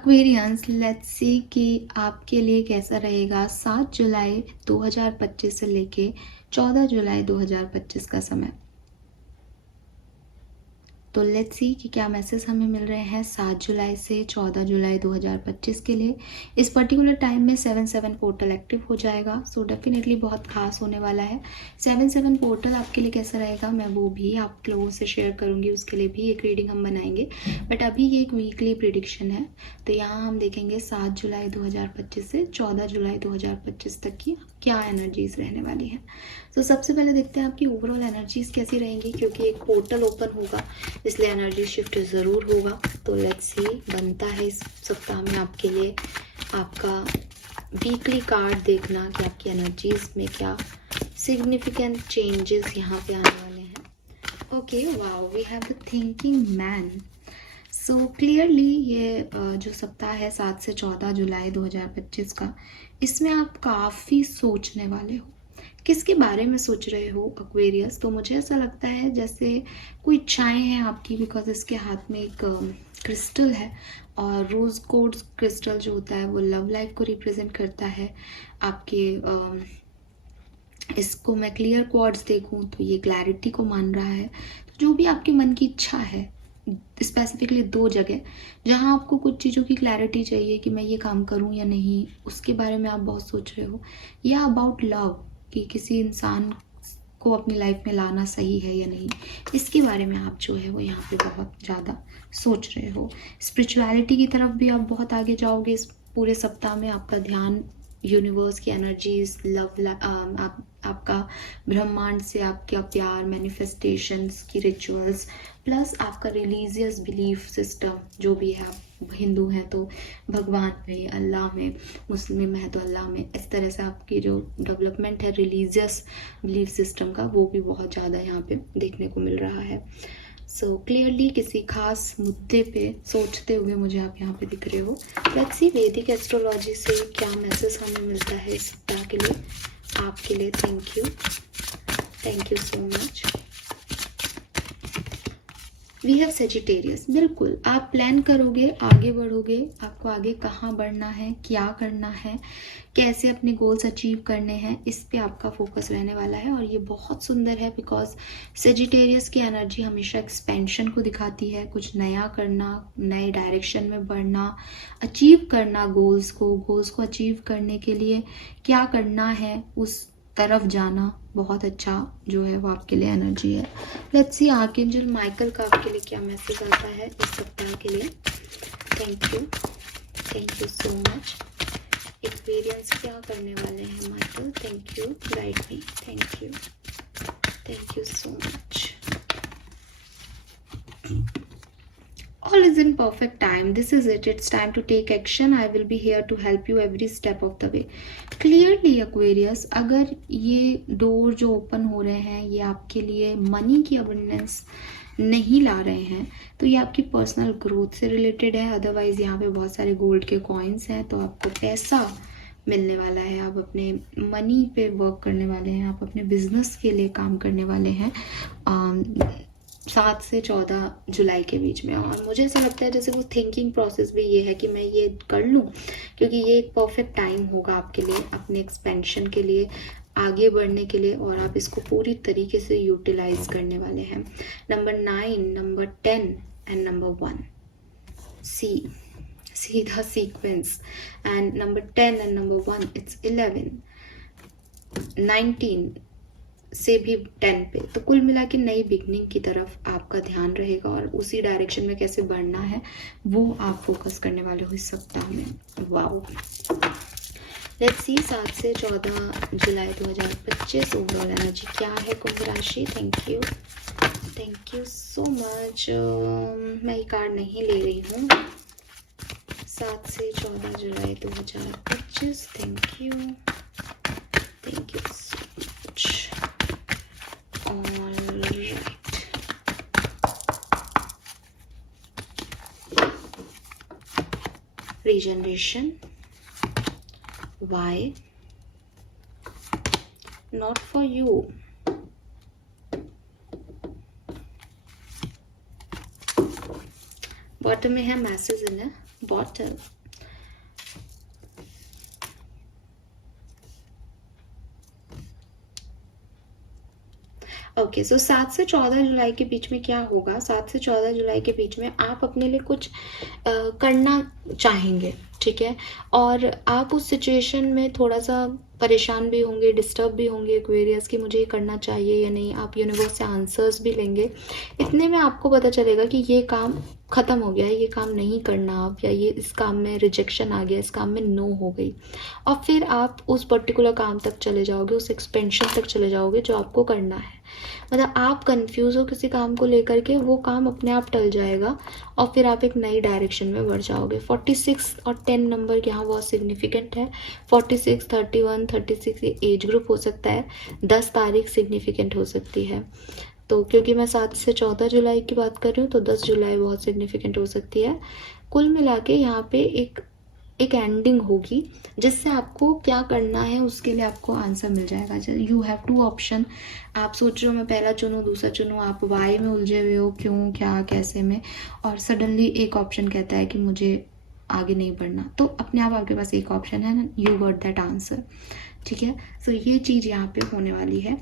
Aquarians, let's see कि आपके लिए कैसा रहेगा 7 जुलाई 2025 से लेके 14 जुलाई 2025 का समय। तो लेट्स सी कि क्या मैसेज हमें मिल रहे हैं 7 जुलाई से 14 जुलाई 2025 के लिए। इस पर्टिकुलर टाइम में 7-7 पोर्टल एक्टिव हो जाएगा, सो डेफिनेटली बहुत खास होने वाला है। 7-7 पोर्टल आपके लिए कैसा रहेगा मैं वो भी आप लोगों से शेयर करूंगी, उसके लिए भी एक रीडिंग हम बनाएंगे। बट अभी ये एक वीकली प्रिडिक्शन है, तो यहाँ हम देखेंगे 7 जुलाई 2025 से 14 जुलाई 2025 तक की क्या एनर्जीज रहने वाली है। तो सबसे पहले देखते हैं आपकी ओवरऑल एनर्जीज कैसी रहेंगी, क्योंकि एक पोर्टल ओपन होगा इसलिए एनर्जी शिफ्ट ज़रूर होगा। तो लेट्स सी बनता है इस सप्ताह में आपके लिए आपका वीकली कार्ड देखना कि आपकी एनर्जीज में क्या सिग्निफिकेंट चेंजेस यहाँ पे आने वाले हैं। Okay, wow, we have the thinking man. So clearly ये जो सप्ताह है 7 से 14 जुलाई 2025 का, इसमें आप काफ़ी सोचने वाले हो। किसके बारे में सोच रहे हो एक्वेरियस? तो मुझे ऐसा लगता है जैसे कोई इच्छाएं हैं आपकी, बिकॉज इसके हाथ में एक क्रिस्टल है, और रोज़ कोड्स क्रिस्टल जो होता है वो लव लाइफ को रिप्रेजेंट करता है। आपके इसको मैं क्लियर क्वार्ट्स देखूं तो ये क्लैरिटी को मान रहा है। तो जो भी आपके मन की इच्छा है, स्पेसिफिकली 2 जगह जहाँ आपको कुछ चीज़ों की क्लैरिटी चाहिए कि मैं ये काम करूँ या नहीं, उसके बारे में आप बहुत सोच रहे हो, या अबाउट लव कि किसी इंसान को अपनी लाइफ में लाना सही है या नहीं, इसके बारे में आप जो है वो यहाँ पे बहुत ज़्यादा सोच रहे हो। स्पिरिचुअलिटी की तरफ भी आप बहुत आगे जाओगे इस पूरे सप्ताह में। आपका ध्यान यूनिवर्स की एनर्जीज, आपका ब्रह्मांड से आपका प्यार, मैनिफेस्टेशंस की रिचुअल्स, प्लस आपका रिलीजियस बिलीफ सिस्टम जो भी है, आप हिंदू हैं तो भगवान में, अल्लाह में, मुस्लिम है तो अल्लाह में, इस तरह से आपकी जो डेवलपमेंट है रिलीजियस बिलीफ सिस्टम का, वो भी बहुत ज़्यादा यहाँ पे देखने को मिल रहा है। सो क्लियरली किसी खास मुद्दे पे सोचते हुए मुझे आप यहाँ पे दिख रहे हो। लेट्स सी वैदिक एस्ट्रोलॉजी से क्या मैसेज हमें मिलता है इस सप्ताह के लिए आपके लिए। Thank you so much. We have Sagittarius. बिल्कुल आप प्लान करोगे, आगे बढ़ोगे, आपको आगे कहाँ बढ़ना है, क्या करना है, कैसे अपने गोल्स अचीव करने हैं, इस पे आपका फोकस रहने वाला है। और ये बहुत सुंदर है बिकॉज सेजिटेरियस की एनर्जी हमेशा एक्सपेंशन को दिखाती है, कुछ नया करना, नए डायरेक्शन में बढ़ना, अचीव करना गोल्स को अचीव करने के लिए क्या करना है, उस तरफ जाना, बहुत अच्छा जो है वो आपके लिए एनर्जी है। लेट्स सी आर्कएंजल माइकल का आपके लिए क्या मैसेज आता है इस सप्ताह के लिए। Thank you so much. Experience क्या करने वाले हैं Michael? Thank you, guide me. Thank you so much. All is in perfect time. This is it. It's time to take action. I will be here to help you every step of the way. Clearly Aquarius, अगर ये door जो open हो रहे हैं ये आपके लिए money की अबंडेंस नहीं ला रहे हैं, तो ये आपकी पर्सनल ग्रोथ से रिलेटेड है। अदरवाइज यहाँ पे बहुत सारे गोल्ड के कॉइन्स हैं, तो आपको पैसा मिलने वाला है, आप अपने मनी पे वर्क करने वाले हैं, आप अपने बिजनेस के लिए काम करने वाले हैं 7 से 14 जुलाई के बीच में। और मुझे ऐसा लगता है जैसे वो थिंकिंग प्रोसेस भी ये है कि मैं ये कर लूँ, क्योंकि ये एक परफेक्ट टाइम होगा आपके लिए अपने एक्सपेंशन के लिए, आगे बढ़ने के लिए, और आप इसको पूरी तरीके से यूटिलाइज करने वाले हैं। नंबर 9, नंबर 10 एंड नंबर 1 सीधा sequence, and number 10 and number 1 it's 11, 19 से भी 10 पे। तो कुल मिला के नई बिगनिंग की तरफ आपका ध्यान रहेगा, और उसी डायरेक्शन में कैसे बढ़ना है वो आप फोकस करने वाले हो इस सप्ताह में। वाओ, लेट्स सी 7 से 14 जुलाई 2025 ओवरऑल एनर्जी क्या है कुंभ राशि। Thank you so much. मैं ये कार्ड नहीं ले रही हूँ। 7 से 14 जुलाई 2025। Thank you so much. Alright. Regeneration. Why? Not for you. Bottom में है मैसेज इन बॉटल। ओके, सो 7 से 14 जुलाई के बीच में क्या होगा? 7 से 14 जुलाई के बीच में आप अपने लिए कुछ करना चाहेंगे, ठीक है, और आप उस सिचुएशन में थोड़ा सा परेशान भी होंगे, डिस्टर्ब भी होंगे एक्वेरियस कि मुझे ये करना चाहिए या नहीं। आप यूनिवर्स से आंसर्स भी लेंगे। इतने में आपको पता चलेगा कि ये काम ख़त्म हो गया है, ये काम नहीं करना आप, या ये इस काम में रिजेक्शन आ गया, इस काम में नो हो गई, और फिर आप उस पर्टिकुलर काम तक चले जाओगे, उस एक्सपेंशन तक चले जाओगे जो आपको करना है। मतलब आप कंफ्यूज हो किसी काम को लेकर के, वो काम अपने आप टल जाएगा और फिर आप एक नई डायरेक्शन में बढ़ जाओगे। 46 और 10 नंबर यहाँ बहुत सिग्निफिकेंट है। 46, 31, 36 ये एज ग्रुप हो सकता है। 10 तारीख सिग्निफिकेंट हो सकती है। तो क्योंकि मैं 7 से 14 जुलाई की बात कर रही हूँ तो 10 जुलाई बहुत सिग्निफिकेंट हो सकती है। कुल मिला के यहाँ पे एक एंडिंग होगी जिससे आपको क्या करना है उसके लिए आपको आंसर मिल जाएगा। You have 2 option. आप सोच रहे हो मैं पहला चुनूँ दूसरा चुनूँ, आप वाई में उलझे हुए हो, क्यों क्या कैसे में, और सडनली एक ऑप्शन कहता है कि मुझे आगे नहीं बढ़ना, तो अपने आप आपके पास एक ऑप्शन है, यू गॉट दैट आंसर, ठीक है। सो ये चीज़ यहाँ पे होने वाली है।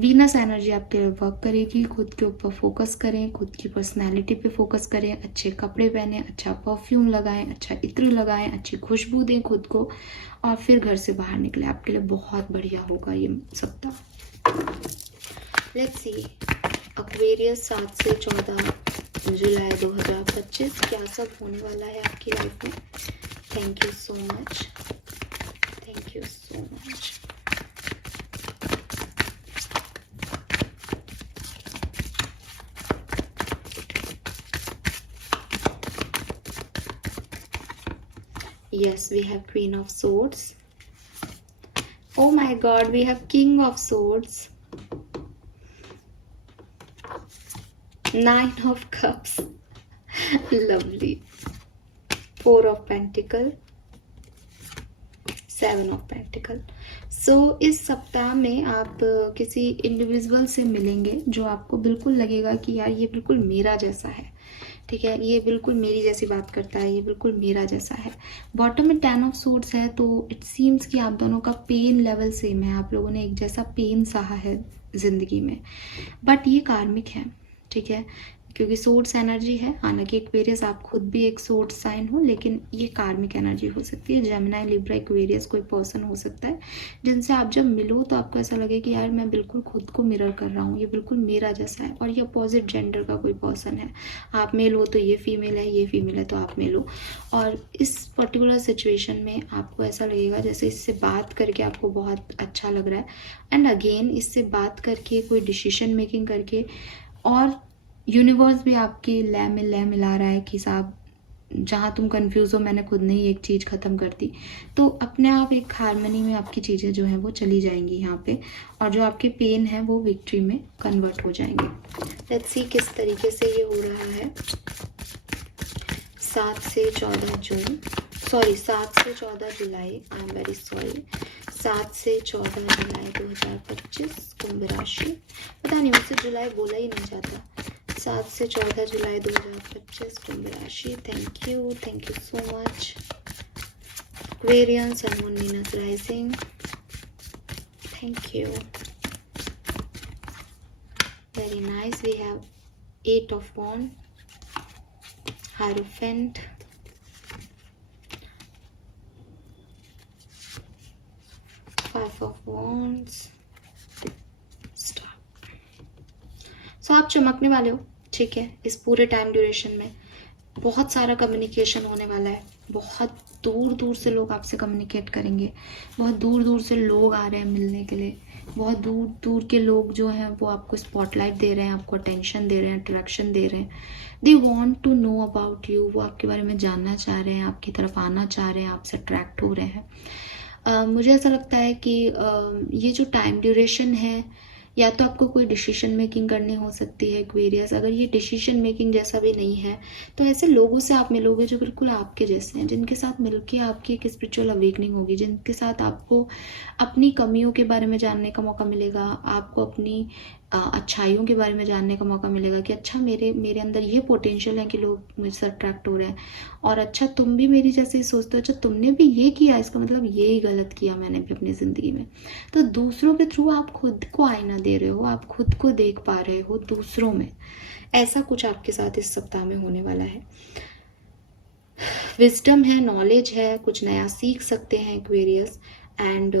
वीनस एनर्जी आपके लिए वर्क करेगी। खुद के ऊपर फोकस करें, खुद की पर्सनैलिटी पे फोकस करें, अच्छे कपड़े पहने, अच्छा परफ्यूम लगाएं, अच्छा इत्र लगाएं, अच्छी खुशबू दें खुद को, और फिर घर से बाहर निकले। आपके लिए बहुत बढ़िया होगा ये सप्ताह। लेट्स सी एक्वेरियस 7 से 14 जुलाई 2025 क्या सब होने वाला है आपकी लाइफ में। Thank you so much, thank you so much. Yes, we have Queen of Swords. Oh my God, we have King of Swords. 9 of Cups. Lovely. 4 of Pentacle. 7 of Pentacle. So इस सप्ताह में आप किसी individual से मिलेंगे जो आपको बिल्कुल लगेगा कि यार ये बिल्कुल मेरा जैसा है, ठीक है, ये बिल्कुल मेरी जैसी बात करता है, ये बिल्कुल मेरा जैसा है। बॉटम में 10 ऑफ सोर्ड्स है, तो इट सीम्स कि आप दोनों का पेन लेवल सेम है, आप लोगों ने एक जैसा पेन सहा है ज़िंदगी में, बट ये कार्मिक है, ठीक है, क्योंकि सोर्ड्स एनर्जी है। हालांकि एक्वेरियस आप खुद भी एक सोर्ड साइन हो, लेकिन ये कार्मिक एनर्जी हो सकती है। जेमिनी, लिब्रा, एक्वेरियस कोई पर्सन हो सकता है जिनसे आप जब मिलो तो आपको ऐसा लगे कि यार मैं बिल्कुल खुद को मिरर कर रहा हूँ, ये बिल्कुल मेरा जैसा है, और ये अपोजिट जेंडर का कोई पर्सन है। आप मेल हो तो ये फीमेल है, ये फीमेल है तो आप मेल हो, और इस पर्टिकुलर सिचुएशन में आपको ऐसा लगेगा जैसे इससे बात करके आपको बहुत अच्छा लग रहा है, एंड अगेन इससे बात करके कोई डिसीजन मेकिंग करके, और यूनिवर्स भी आपकी लय में लय मिला रहा है कि साहब जहाँ तुम कंफ्यूज हो मैंने खुद ने ही एक चीज़ ख़त्म कर दी, तो अपने आप एक हारमोनी में आपकी चीज़ें जो हैं वो चली जाएंगी यहाँ पे, और जो आपके पेन है वो विक्ट्री में कन्वर्ट हो जाएंगे। लेट्स सी किस तरीके से ये हो रहा है। 7 से 14 जुलाई, आई एम वेरी सॉरी, 7 से 14 जुलाई 2025 कुंभ राशि। पता नहीं मुझसे जुलाई बोला ही नहीं जाता। 7 से 14 जुलाई 2025 कुंभ राशि। Thank you so much. Aquarian, sun, moon, Venus, rising, thank you, very nice. We have 8 of wand, hierophant, 5 of wands, star. So आप चमकने वाले हो, ठीक है। इस पूरे टाइम ड्यूरेशन में बहुत सारा कम्युनिकेशन होने वाला है। बहुत दूर दूर से लोग आपसे कम्युनिकेट करेंगे, बहुत दूर दूर से लोग आ रहे हैं मिलने के लिए, बहुत दूर दूर के लोग जो हैं वो आपको स्पॉटलाइट दे रहे हैं, आपको अटेंशन दे रहे हैं, अट्रैक्शन दे रहे हैं। They want to know about you, वो आपके बारे में जानना चाह रहे हैं, आपकी तरफ आना चाह रहे हैं, आपसे अट्रैक्ट हो रहे हैं। मुझे ऐसा लगता है कि ये जो टाइम ड्यूरेशन है, या तो आपको कोई डिसीजन मेकिंग करनी हो सकती है एक्वेरियस। अगर ये डिसीजन मेकिंग जैसा भी नहीं है तो ऐसे लोगों से आप मिलोगे जो बिल्कुल आपके जैसे हैं, जिनके साथ मिलके आपकी एक स्पिरिचुअल अवेकनिंग होगी, जिनके साथ आपको अपनी कमियों के बारे में जानने का मौका मिलेगा, आपको अपनी अच्छाइयों के बारे में जानने का मौका मिलेगा कि अच्छा मेरे मेरे अंदर ये पोटेंशियल है कि लोग मुझसे अट्रैक्ट हो रहे हैं, और अच्छा तुम भी मेरी जैसे ही सोचते हो, अच्छा तुमने भी ये किया, इसका मतलब ये ही गलत किया मैंने भी अपनी ज़िंदगी में। तो दूसरों के थ्रू आप खुद को आईना दे रहे हो, आप खुद को देख पा रहे हो दूसरों में। ऐसा कुछ आपके साथ इस सप्ताह में होने वाला है। विजडम है, नॉलेज है, कुछ नया सीख सकते हैं एक्वेरियस। एंड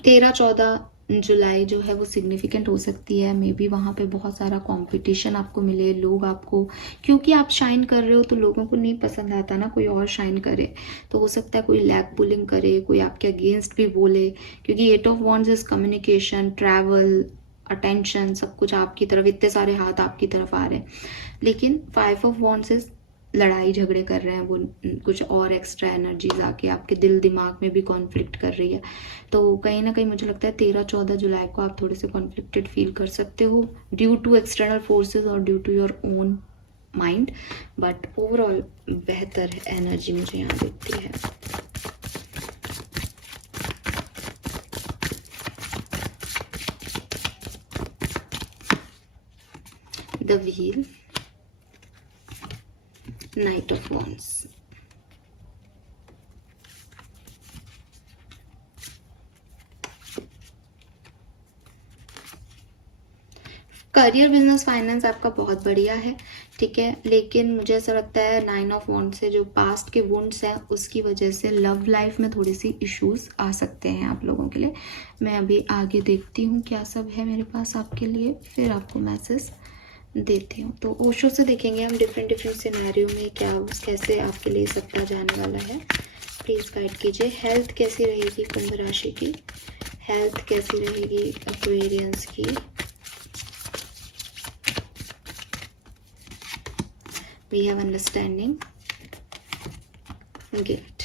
13-14 जुलाई जो है वो सिग्निफिकेंट हो सकती है। मे बी वहाँ पे बहुत सारा कंपटीशन आपको मिले, लोग आपको, क्योंकि आप शाइन कर रहे हो तो लोगों को नहीं पसंद आता ना कोई और शाइन करे, तो हो सकता है कोई लैग पुलिंग करे, कोई आपके अगेंस्ट भी बोले, क्योंकि 8 of wands is communication, travel, attention, सब कुछ आपकी तरफ, इतने सारे हाथ आपकी तरफ आ रहे हैं। लेकिन 5 ऑफ वॉन्ड्स इज लड़ाई झगड़े कर रहे हैं, वो कुछ और एक्स्ट्रा एनर्जीज आके आपके दिल दिमाग में भी कॉन्फ्लिक्ट कर रही है। तो कहीं ना कहीं मुझे लगता है 13-14 जुलाई को आप थोड़े से कॉन्फ्लिक्टेड फील कर सकते हो ड्यू टू एक्सटर्नल फोर्सेस और due to your own mind, but overall बेहतर एनर्जी मुझे यहाँ दिखती है। The wheel, knight of wands, career, business, finance आपका बहुत बढ़िया है, ठीक है। लेकिन मुझे ऐसा लगता है 9 ऑफ वॉन्ड्स से जो पास्ट के वुंड्स हैं उसकी वजह से लव लाइफ में थोड़ी सी इश्यूज आ सकते हैं आप लोगों के लिए। मैं अभी आगे देखती हूँ क्या सब है मेरे पास आपके लिए, फिर आपको मैसेज देती हूँ। तो ओशो से देखेंगे हम डिफरेंट डिफरेंट सिनेरियो में क्या कैसे आपके लिए सप्ताह जाने वाला है। प्लीज़ गाइड कीजिए। हेल्थ कैसी रहेगी कुंभ राशि की, हेल्थ कैसी रहेगी एक्वेरियंस की। We have understanding, gift.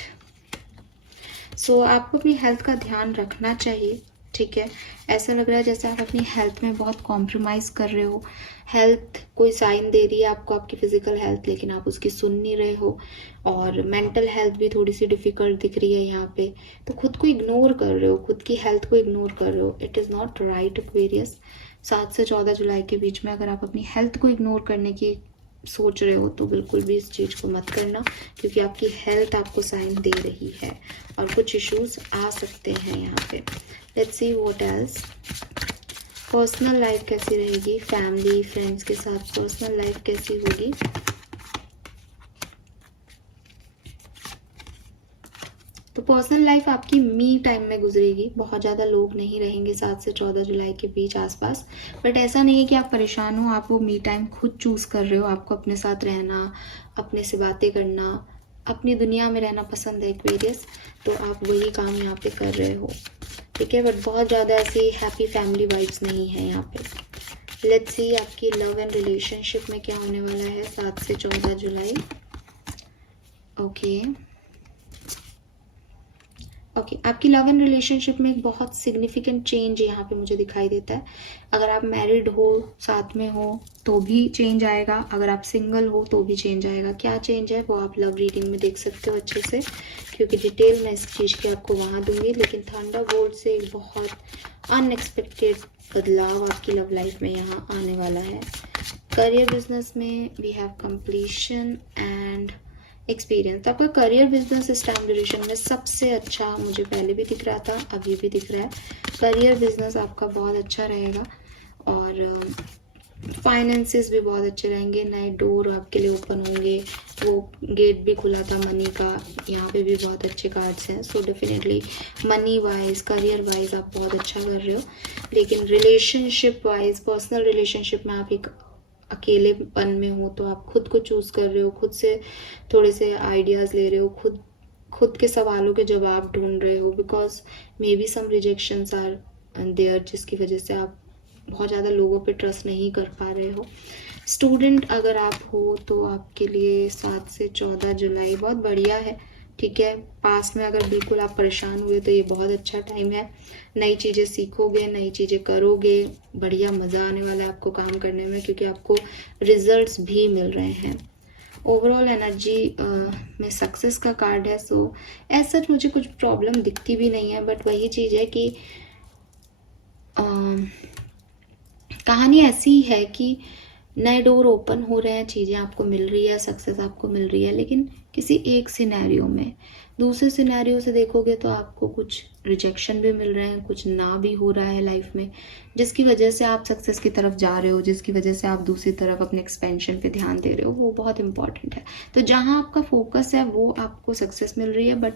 So आपको अपनी हेल्थ का ध्यान रखना चाहिए, ठीक है। ऐसा लग रहा है जैसे आप अपनी हेल्थ में बहुत कॉम्प्रोमाइज कर रहे हो। हेल्थ कोई साइन दे रही है आपको, आपकी फिजिकल हेल्थ, लेकिन आप उसकी सुन नहीं रहे हो। और मेंटल हेल्थ भी थोड़ी सी डिफिकल्ट दिख रही है यहाँ पे, तो खुद को इग्नोर कर रहे हो, खुद की हेल्थ को इग्नोर कर रहे हो। It is not right Aquarius. 7 से 14 जुलाई के बीच में अगर आप अपनी हेल्थ को इग्नोर करने की सोच रहे हो तो बिल्कुल भी इस चीज़ को मत करना, क्योंकि आपकी हेल्थ आपको साइन दे रही है और कुछ इश्यूज आ सकते हैं यहाँ पे। Let's see what else. Personal life कैसी रहेगी, फैमिली फ्रेंड्स के साथ पर्सनल लाइफ कैसी होगी। तो पर्सनल लाइफ आपकी मी टाइम में गुजरेगी, बहुत ज़्यादा लोग नहीं रहेंगे 7 से 14 जुलाई के बीच आसपास। बट ऐसा नहीं है कि आप परेशान हो, आप वो मी टाइम खुद चूज़ कर रहे हो। आपको अपने साथ रहना, अपने से बातें करना, अपनी दुनिया में रहना पसंद है एक्वेरियस, तो आप वही काम यहाँ पे कर रहे हो, ठीक है। बट बहुत ज़्यादा ऐसी हैप्पी फैमिली वाइब्स नहीं है यहाँ पे। लेट्स सी आपकी लव एंड रिलेशनशिप में क्या होने वाला है 7 से 14 जुलाई। ओके, आपकी लव एंड रिलेशनशिप में एक बहुत सिग्निफिकेंट चेंज यहाँ पे मुझे दिखाई देता है। अगर आप मैरिड हो, साथ में हो, तो भी चेंज आएगा। अगर आप सिंगल हो तो भी चेंज आएगा। क्या चेंज है वो आप लव रीडिंग में देख सकते हो अच्छे से, क्योंकि डिटेल मैं इस चीज़ की आपको वहाँ दूंगी। लेकिन थंडरबोल्ट से एक बहुत अनएक्सपेक्टेड बदलाव आपकी लव लाइफ में यहाँ आने वाला है। करियर बिजनेस में we have completion and experience. आपका करियर बिजनेस इस टाइम ड्यूरेशन में सबसे अच्छा मुझे पहले भी दिख रहा था, अभी भी दिख रहा है। करियर बिजनेस आपका बहुत अच्छा रहेगा और फाइनेंसेस भी बहुत अच्छे रहेंगे। नए डोर आपके लिए ओपन होंगे, वो गेट भी खुला था मनी का, यहाँ पे भी बहुत अच्छे कार्ड्स हैं। So definitely money wise, career wise आप बहुत अच्छा कर रहे हो। लेकिन रिलेशनशिप वाइज, पर्सनल रिलेशनशिप में आप एक अकेलेपन में हो, तो आप खुद को चूज़ कर रहे हो, खुद से थोड़े से आइडियाज़ ले रहे हो, खुद के सवालों के जवाब ढूंढ रहे हो, because maybe some rejections are there, जिसकी वजह से आप बहुत ज़्यादा लोगों पे ट्रस्ट नहीं कर पा रहे हो। स्टूडेंट अगर आप हो तो आपके लिए 7 से 14 जुलाई बहुत बढ़िया है, ठीक है। पास्ट में अगर बिल्कुल आप परेशान हुए तो ये बहुत अच्छा टाइम है। नई चीज़ें सीखोगे, नई चीज़ें करोगे, बढ़िया मज़ा आने वाला है आपको काम करने में, क्योंकि आपको रिजल्ट्स भी मिल रहे हैं। ओवरऑल एनर्जी में सक्सेस का कार्ड है। सो ऐसा मुझे कुछ प्रॉब्लम दिखती भी नहीं है, बट वही चीज़ है कि कहानी ऐसी ही है कि नए डोर ओपन हो रहे हैं, चीज़ें आपको मिल रही है, सक्सेस आपको मिल रही है, लेकिन किसी एक सिनेरियो में। दूसरे सिनेरियो से देखोगे तो आपको कुछ रिजेक्शन भी मिल रहे हैं, कुछ ना भी हो रहा है लाइफ में, जिसकी वजह से आप सक्सेस की तरफ जा रहे हो, जिसकी वजह से आप दूसरी तरफ अपने एक्सपेंशन पे ध्यान दे रहे हो। वो बहुत इंपॉर्टेंट है। तो जहाँ आपका फोकस है वो आपको सक्सेस मिल रही है, बट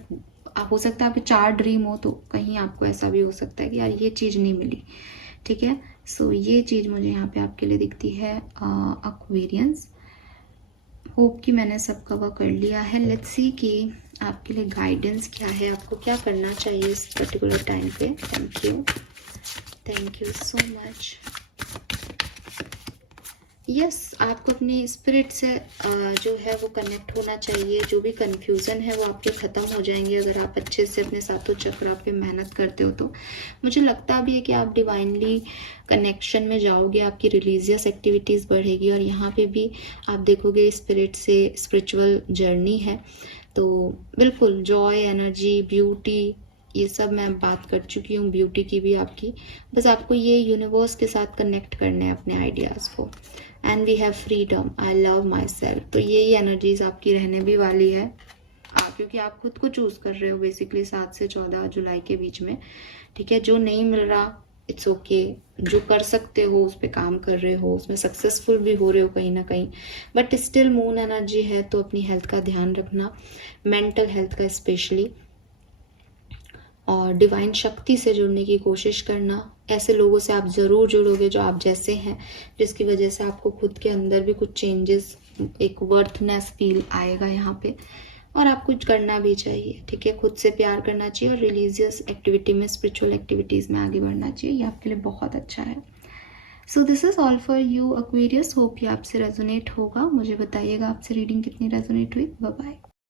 हो सकता है आपके 4 ड्रीम हो तो कहीं आपको ऐसा भी हो सकता है कि यार ये चीज़ नहीं मिली। ठीक है, सो ये चीज़ मुझे यहाँ पे आपके लिए दिखती है एक्वेरियंस। होप कि मैंने सब कवर कर लिया है। लेट्स सी कि आपके लिए गाइडेंस क्या है, आपको क्या करना चाहिए इस पर्टिकुलर टाइम पे। Thank you so much. Yes, आपको अपनी स्पिरिट से जो है वो कनेक्ट होना चाहिए। जो भी कन्फ्यूज़न है वो आपके ख़त्म हो जाएंगे अगर आप अच्छे से अपने सातों चक्र पे मेहनत करते हो। तो मुझे लगता भी है कि आप डिवाइनली कनेक्शन में जाओगे, आपकी रिलीजियस एक्टिविटीज़ बढ़ेगी, और यहाँ पे भी आप देखोगे स्पिरिट से स्पिरिचुअल जर्नी है। तो बिल्कुल जॉय, एनर्जी, ब्यूटी, ये सब मैं बात कर चुकी हूँ, ब्यूटी की भी आपकी। बस आपको ये यूनिवर्स के साथ कनेक्ट करने हैं अपने आइडियाज़ को। And we have freedom, I love myself. तो यही एनर्जीज आपकी रहने भी वाली है, क्योंकि आप खुद को चूज़ कर रहे हो बेसिकली 7 से 14 जुलाई के बीच में। ठीक है, जो नहीं मिल रहा इट्स ओके, जो कर सकते हो उस पर काम कर रहे हो, उसमें सक्सेसफुल भी हो रहे हो कहीं ना कहीं। बट स्टिल मून एनर्जी है, तो अपनी हेल्थ का ध्यान रखना, मेंटल हेल्थ का स्पेशली, और डिवाइन शक्ति से जुड़ने की कोशिश करना। ऐसे लोगों से आप ज़रूर जुड़ोगे जो आप जैसे हैं, जिसकी वजह से आपको खुद के अंदर भी कुछ चेंजेस, एक वर्थनेस फील आएगा यहाँ पे। और आप कुछ करना भी चाहिए। ठीक है, खुद से प्यार करना चाहिए और रिलीजियस एक्टिविटी में, स्पिरिचुअल एक्टिविटीज़ में आगे बढ़ना चाहिए। ये आपके लिए बहुत अच्छा है। So this is all for you Aquarius. Hope ये आपसे रेजोनेट होगा। मुझे बताइएगा आपसे रीडिंग कितनी रेजोनेट हुई। Bye bye.